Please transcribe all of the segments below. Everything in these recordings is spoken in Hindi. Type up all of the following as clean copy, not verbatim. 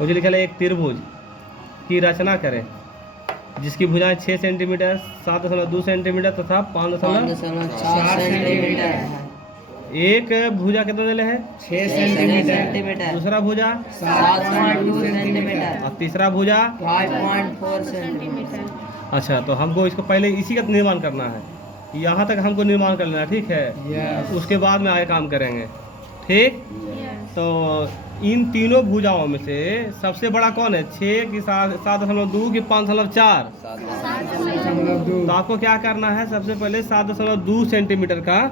मुझे लिखा है एक त्रिभुज की रचना करें जिसकी भुजाएं 6 सेंटीमीटर, 7.2 सेंटीमीटर तथा 5.4 सेंटीमीटर है। एक भुजा कितना दिले है? 6 सेंटीमीटर। दूसरा भुजा 7.2 सेंटीमीटर और तीसरा भुजा 5.4 सेंटीमीटर। अच्छा, तो हमको इसको पहले इसी का निर्माण करना है, यहाँ तक हमको निर्माण कर लेना, ठीक है? उसके बाद में आगे काम करेंगे, ठीक? तो इन तीनों भुजाओं में से सबसे बड़ा कौन है? 6 की 7.2 की 5.4? 7.2। तो आपको क्या करना है? सबसे पहले 7.2 सेंटीमीटर का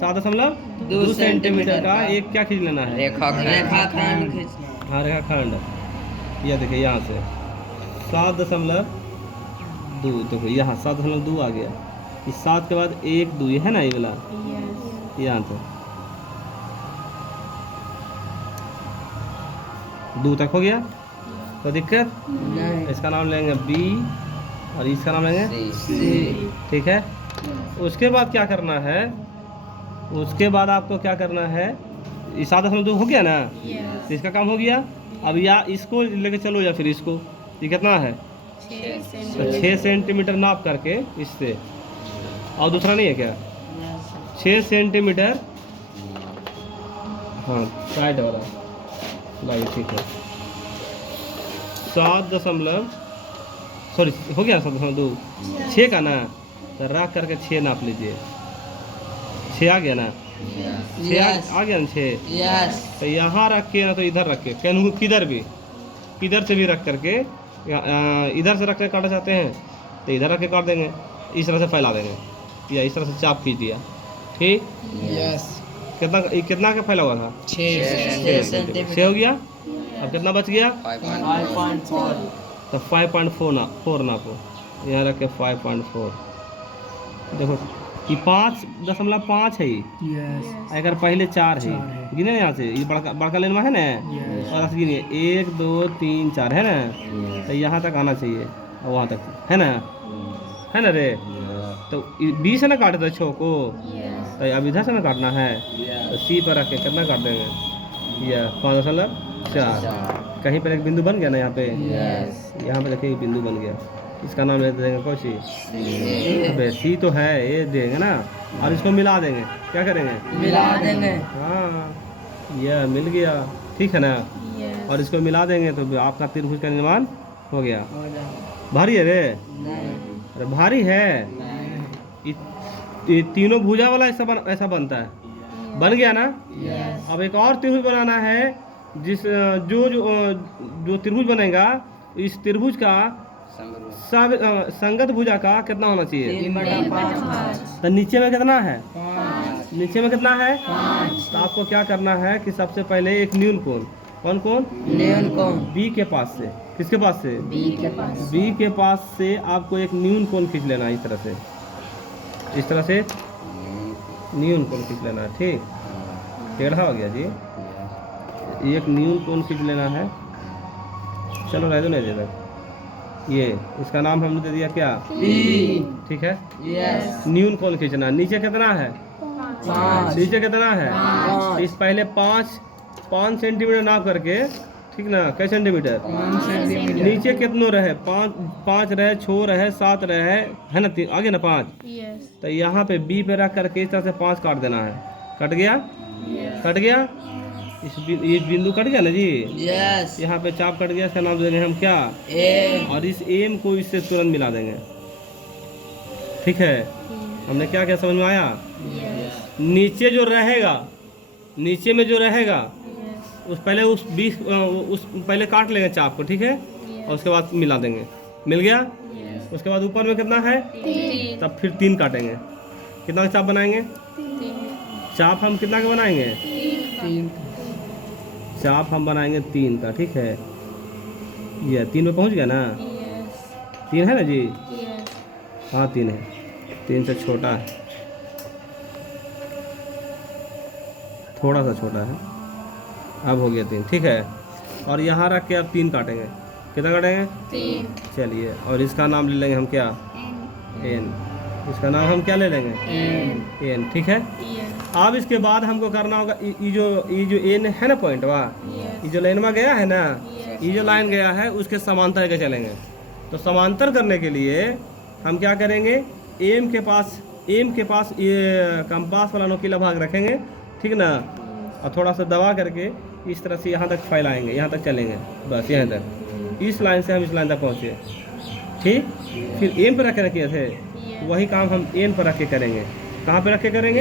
7.2 सेंटीमीटर का एक क्या खींच लेना है? रेखाखंड खींचना। हाँ, रेखाखंड। यह देखिए यहाँ से 7.2, देखो यहाँ 7.2 आ गया। इस 7 के बाद 1 2 है ना, ये वाला यहाँ से 2 तक हो गया, तो दिक्कत नहीं। इसका नाम लेंगे B और इसका नाम लेंगे C, ठीक है? उसके बाद क्या करना है? उसके बाद आपको क्या करना है? ये 7.2 हो गया ना, तो इसका काम हो गया। अब या इसको लेके चलो या फिर इसको, ये कितना है? 6 सेंटीमीटर नाप करके इससे, और दूसरा नहीं है क्या? 6 सेंटीमीटर, हाँ साइड वाला लाइए, ठीक है। 7 हो गया 7.2, 6 का ना, तो रख करके 6 नाप लीजिए। 6 आ गया ना? 6 आ गया ना 6? तो यहाँ रख के ना, तो इधर रख के कहूँ किधर से भी रख करके, इधर से रख के काटा चाहते हैं तो इधर रख के काट देंगे, इस तरह से फैला देंगे या इस तरह से चाप खींच दिया, ठीक? कितना का फैला हुआ था? 6 सेंटीमीटर। 6 हो गया। अब कितना बच गया? 5.4। तो 5.4 नापो, यहाँ रख के 5.4। देखो ये 5.5 है, अगर पहले 4 है, गिने ना यहाँ से, ये बड़का लेनमा है ना, और ऐसे गिनिए 1 2 3 4 है ना, तो यहाँ तक आना चाहिए और वहाँ तक, है ना? है ना रे? तो 20 से ना काटे थे 6 को, तो अब इधर से ना काटना है, तो C पर रख के कितना काट देंगे? यह 5.4। कहीं पर एक बिंदु बन गया ना यहाँ पे, यहाँ पे देखिए बिंदु बन गया, इसका नाम ले देंगे कौन सी? अबे C तो है, ये देंगे ना, और इसको मिला देंगे। क्या करेंगे? मिला देंगे। हाँ, यह मिल गया, ठीक है ना? और इसको मिला देंगे तो आपका त्रिभुज का निर्माण हो गया। भारी है रे? अरे भारी है। ये तीनों भुजा वाला ऐसा बनता है, बन गया ना? अब एक और त्रिभुज बनाना है, जिस जो त्रिभुज बनेगा, इस त्रिभुज का संगत भुजा का कितना होना चाहिए? 3/5। तो नीचे में कितना है? 5। नीचे में कितना है? 5। तो आपको क्या करना है कि सबसे पहले एक न्यून कोण, कौन कोण? न्यून कोण। B के पास से, किसके पास से? B के पास। B के पास से आपको एक न्यून कोण खींच लेना है, इस तरह से न्यून कोण खींच लेना है, ठीक? टेढ़ा हो गया जी, एक न्यून कोण खींच लेना है। चलो रह दो नहीं दे, ये इसका नाम हमने दे दिया क्या? B। ठीक है, यस। न्यून कोण खींचना। नीचे कितना है? 5। नीचे कितना है? 5। इस पहले 5 सेंटीमीटर नाप करके, ठीक ना? कै सेंटीमीटर? 5 सेंटीमीटर। नीचे कितनों रहे? 5 रहे, 6 रहे, 7 रहे, है ना? आगे ना 5। तो यहाँ पे B पे रख करके इस तरह से 5 काट देना है। कट गया? कट गया? ये बिंदु कट गया ना जी? यस। यहाँ पे चाप कट गया, इसका नाम देंगे हम क्या? A। और इस एम को इससे तुरंत मिला देंगे, ठीक है? हमने क्या क्या समझ में आया? नीचे जो रहेगा, नीचे में जो रहेगा उस पहले काट लेंगे चाप को, ठीक है? और उसके बाद मिला देंगे, मिल गया? उसके बाद ऊपर में कितना है? 3। तब फिर 3 काटेंगे। कितना का चाप बनाएंगे? चाप हम कितना का बनाएंगे? 3। चाप हम बनाएंगे 3 का, ठीक है? ये 3 में पहुंच गया ना? 3 है ना जी? हाँ 3 है, 3 से छोटा है, थोड़ा सा छोटा है। अब हो गया 3, ठीक है? और यहाँ रख के अब 3 काटेंगे। कितना काटेंगे? 3। चलिए, और इसका नाम ले लेंगे हम क्या? N। इसका नाम हम क्या ले लेंगे? N, ठीक है? अब इसके बाद हमको करना होगा, ये जो N है ना पॉइंट, वाह, ये जो लाइन में गया है ना, ये जो लाइन गया है उसके समांतर लेके चलेंगे। तो समांतर करने के लिए हम क्या करेंगे, एम के पास ये कंपास वाला नोकीला भाग रखेंगे, ठीक ना, और थोड़ा सा दबा करके इस तरह से यहाँ तक फैलाएंगे, यहाँ तक चलेंगे, बस यहाँ तक। इस लाइन से हम इस लाइन तक पहुँचे, ठीक। फिर एम पर रख के किए थे, वही काम हम एन पर रख के करेंगे। कहाँ पर रख के करेंगे?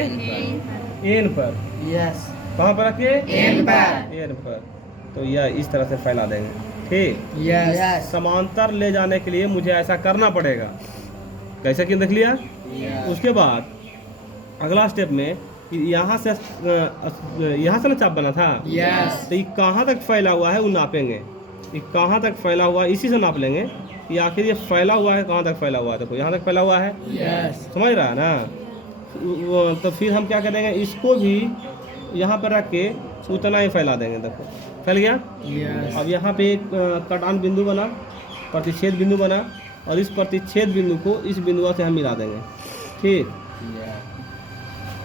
एन पर। यस। कहाँ पर रख के? एन पर। एन पर। तो यह इस तरह से फैला देंगे, ठीक। यस। समांतर ले जाने के लिए मुझे ऐसा करना पड़ेगा। कैसे कि देख लिया। उसके बाद अगला स्टेप में यहाँ से ना चाप बना था। यस। तो ये कहाँ तक फैला हुआ है वो नापेंगे। ये कहाँ तक फैला हुआ है इसी से नाप लेंगे कि आखिर ये फैला हुआ है कहाँ तक फैला हुआ है। देखो यहाँ तक फैला हुआ है। यस। समझ रहा है ना। तो फिर हम क्या करेंगे, इसको भी यहाँ पर रख के उतना ही फैला देंगे। देखो फैल गया। यस। अब यहाँ पे एक कटान बिंदु बना, प्रतिच्छेद बिंदु बना, और इस प्रतिच्छेद बिंदु को इस बिंदुआ से हम मिला देंगे, ठीक।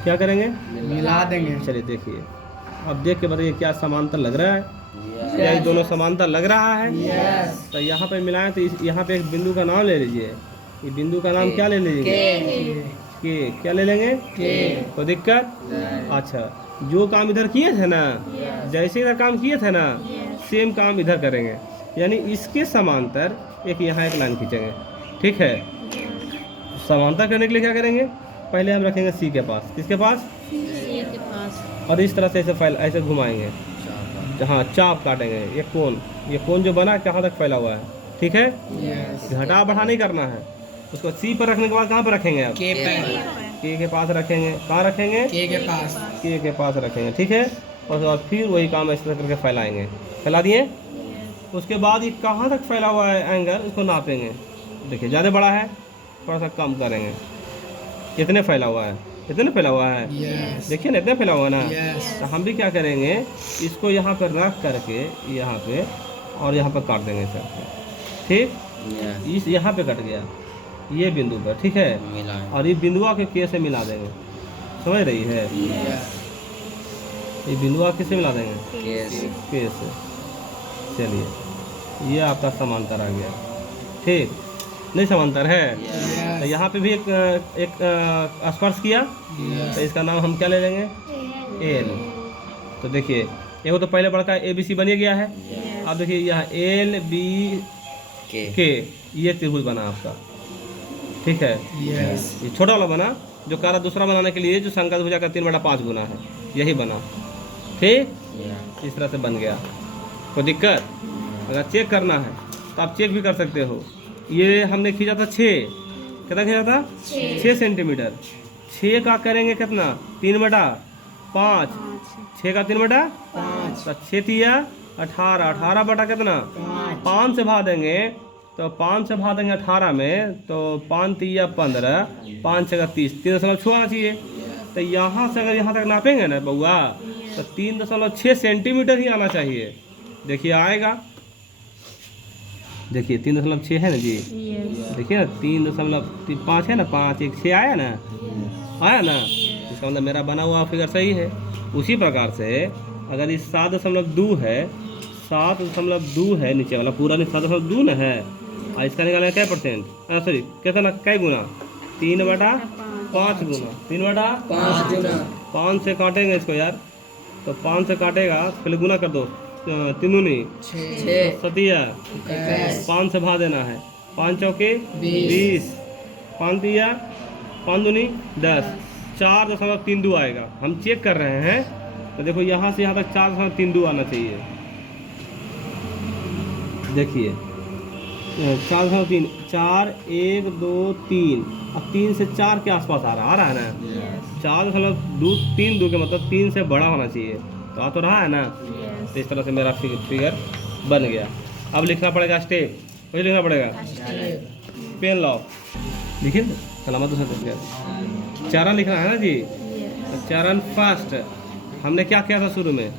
क्या करेंगे? मिला देंगे। चलिए देखिए, अब देख के बताइए क्या समांतर लग रहा है। क्या ये दोनों समांतर लग रहा है? यस। तो यहाँ पे मिलाएं तो यहाँ पे एक बिंदु का नाम ले लीजिए। ये बिंदु का नाम क्या ले लीजिए? के। क्या ले लेंगे? के। कोई दिक्कत? अच्छा, जो काम इधर किए थे ना, जैसे इधर काम किए थे ना, सेम काम इधर करेंगे। यानी इसके समांतर एक यहाँ एक लाइन खींचेंगे, ठीक है। समांतर करने के लिए क्या करेंगे, पहले हम रखेंगे सी के पास। किसके पास? सी के पास। और इस तरह से ऐसे घुमाएंगे, हाँ चाप काटेंगे। ये कोण जो बना कहाँ तक फैला हुआ है, ठीक है। यस। घटा बढ़ा नहीं करना है। उसको सी पर रखने के बाद कहाँ पर रखेंगे आप? के पर। के के पास रखेंगे। कहाँ रखेंगे? के पास। के पास रखेंगे, ठीक है। और उसके बाद फिर वही काम इस तरह करके फैलाएंगे। फैला दिए। उसके बाद ये कहाँ तक फैला हुआ है एंगल, उसको नापेंगे। देखिए ज़्यादा बड़ा है, थोड़ा सा कम करेंगे। कितने फैला हुआ है? इतने फैला हुआ है। यस। देखिए ना, इतने फैला हुआ है ना। यस। तो हम भी क्या करेंगे, इसको यहाँ पर रख करके यहाँ पे और यहाँ पर काट देंगे सर, ठीक। इस यहाँ पे कट गया ये बिंदु पर, ठीक है। और ये बिंदुआ के से मिला देंगे। समझ रही है? ये बिंदुआ किससे मिला देंगे? के से। चलिए ये आपका समांतर आ गया, ठीक। नहीं समांतर है। तो यहाँ पे भी एक स्पर्श किया, तो इसका नाम हम क्या ले लेंगे? एल। तो देखिए एगो तो पहले बड़का ए बी सी बन गया है। अब देखिए यहाँ एल बी के ये त्रिभुज बना आपका, ठीक है। यस। ये छोटा वाला बना, जो कार्य दूसरा बनाने के लिए जो शंकर भुजा का 3/5 गुना है, यही बना, ठीक। इस तरह से बन गया। कोई दिक्कत? अगर चेक करना है तो आप चेक भी कर सकते हो। ये हमने खींचा था 6, कितना खींचा था? 6 सेंटीमीटर। 6 का करेंगे कितना? 3/5। 6 का 3/5, तो 6 तिया 18। 18 बटा कितना? 5 से भाग देंगे, तो 5 से भाग देंगे 18 में, तो 5 तिया 15, 5 6 30, 3.6 आना चाहिए। तो यहाँ से अगर यहाँ तक नापेंगे ना बउआ, तो 3.6 सेंटीमीटर ही आना चाहिए। देखिए आएगा, देखिए 3.6 है ना जी। देखिए ना 3.5 है ना, 5 1 6 आया ना, आया ना। इसका मतलब मेरा बना हुआ फिगर सही है। उसी प्रकार से अगर इस 7.2 है, 7.2 है नीचे वाला पूरा, नहीं 7.2 ना है, और इसका निकालेंगे क्या परसेंट, सॉरी कितना, कई गुना? 3/5 गुना। 3/5 गुना। 5 से काटेंगे इसको यार, तो 5 से काटेगा, पहले गुना कर दो, 3 नहीं 6 सतिया, 5 से भाग देना है, 5 चौके 20, 5 दिया 5 दूनी 10, 4.32 आएगा। हम चेक कर रहे हैं, तो देखो यहाँ से यहाँ तक 4.32 आना चाहिए। देखिए 4.3, 4 1 2 3, अब 3 से 4 के आसपास आ रहा है ना। 4.32 के मतलब 3 से बड़ा होना चाहिए, तो आ तो रहा है ना। तो इस तरह से मेरा फिगर बन गया। अब लिखना पड़ेगा स्टेप, वही लिखना पड़ेगा। पेन लाओ, लिखिए सलामत से। चरण लिखना है ना जी। चरण फर्स्ट हमने क्या किया था शुरू में,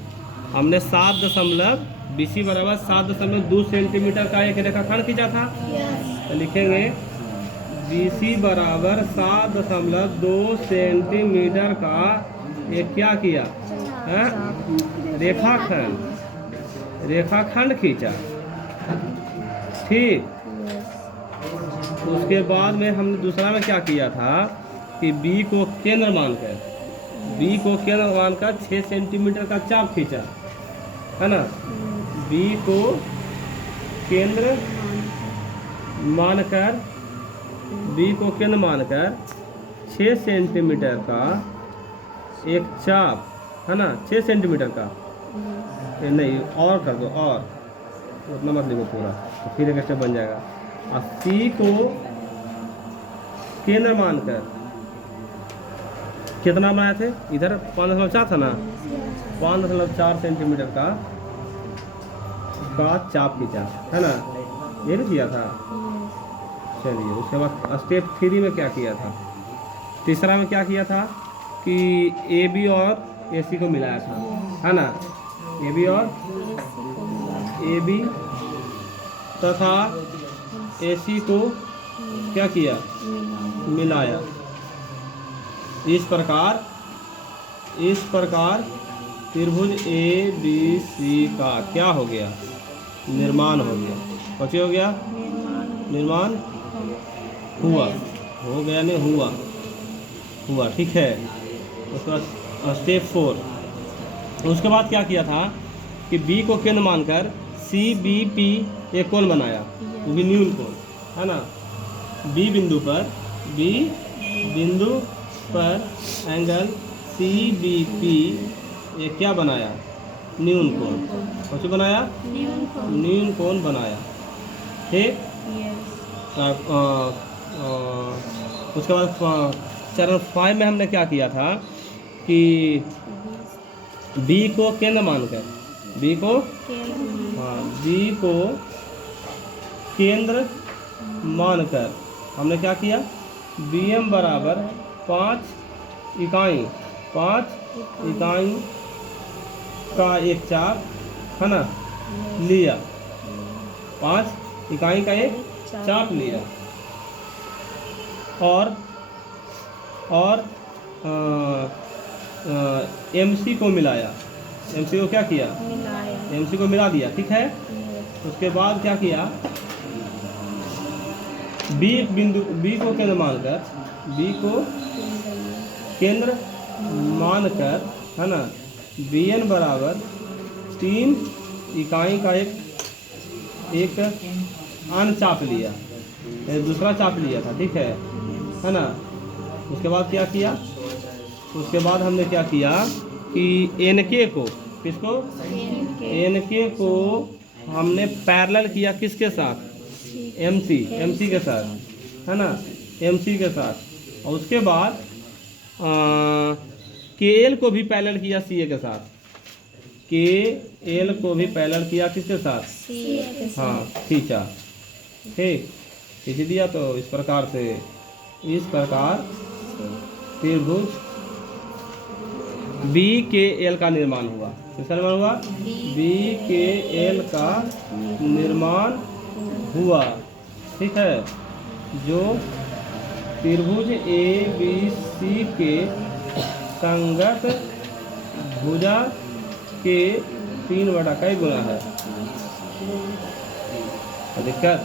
हमने 7.BC बराबर 7.2 सेंटीमीटर का एक रेखाखंड खींचा था। तो लिखेंगे BC बराबर 7.2 सेंटीमीटर का एक क्या किया है, रेखाखंड खींचा। ठीक। उसके बाद में हमने दूसरा में क्या किया था कि बी को केंद्र मानकर 6 सेंटीमीटर का चाप खींचा, है ना। बी को केंद्र मानकर 6 सेंटीमीटर का एक चाप, है ना, 6 सेंटीमीटर का। नहीं, और कर दो, और उतना मत लिखो पूरा, तो फिर एक स्टेप बन जाएगा। और सी को केंद्र मानकर कितना बनाए थे, इधर 5.4 था ना, 5.4 सेंटीमीटर का चाप खींचा, है ना, ये भी किया था। चलिए, उसके बाद स्टेप 3 में क्या किया था, तीसरा में क्या किया था कि ए बी और ए सी को मिलाया था, है ना। ए बी और ए बी तथा ए सी को क्या किया, मिलाया। इस प्रकार त्रिभुज ए बी सी का क्या हो गया, निर्माण हो गया। कौन हो गया, निर्माण हुआ, हो गया नहीं, हुआ, ठीक है। उसके बाद स्टेप 4, उसके बाद क्या किया था कि बी को केंद्र मानकर सी बी पी एक कोण बनाया, वो भी न्यून कोण, है ना। बी बिंदु पर एंगल सी बी पी एक क्या बनाया, न्यून कोण। कौन सा बनाया, न्यून कोण बनाया, ठीक। उसके बाद चरण 5 में हमने क्या किया था कि बी को केंद्र मानकर बी को केंद्र मानकर हमने क्या किया, बी एम बराबर 5 इकाई का एक चाप, है ना, लिया। 5 इकाई का एक चाप लिया और MC को मिलाया। MC को क्या किया, MC को मिला दिया, ठीक है। उसके बाद क्या किया, B को केंद्र मानकर, है ना, BN बराबर 3 इकाई का एक अन्य चाप लिया, दूसरा चाप लिया था, ठीक है ना। उसके बाद क्या किया, उसके बाद हमने क्या किया कि NK को, किसको, NK को हमने पैरेलल किया किसके साथ, MC के साथ, है ना, MC के साथ। और उसके बाद KL को भी पैरेलल किया CA के साथ, KL को भी पैरेलल किया किसके साथ, हाँ, खींचा, ठीक, खींच दिया। तो इस प्रकार त्रिभुज BKL का निर्माण हुआ। किसका निर्माण हुआ, BKL का निर्माण हुआ, ठीक है, जो त्रिभुज ABC के संगत भुजा के 3/कई गुना है। दिक्कत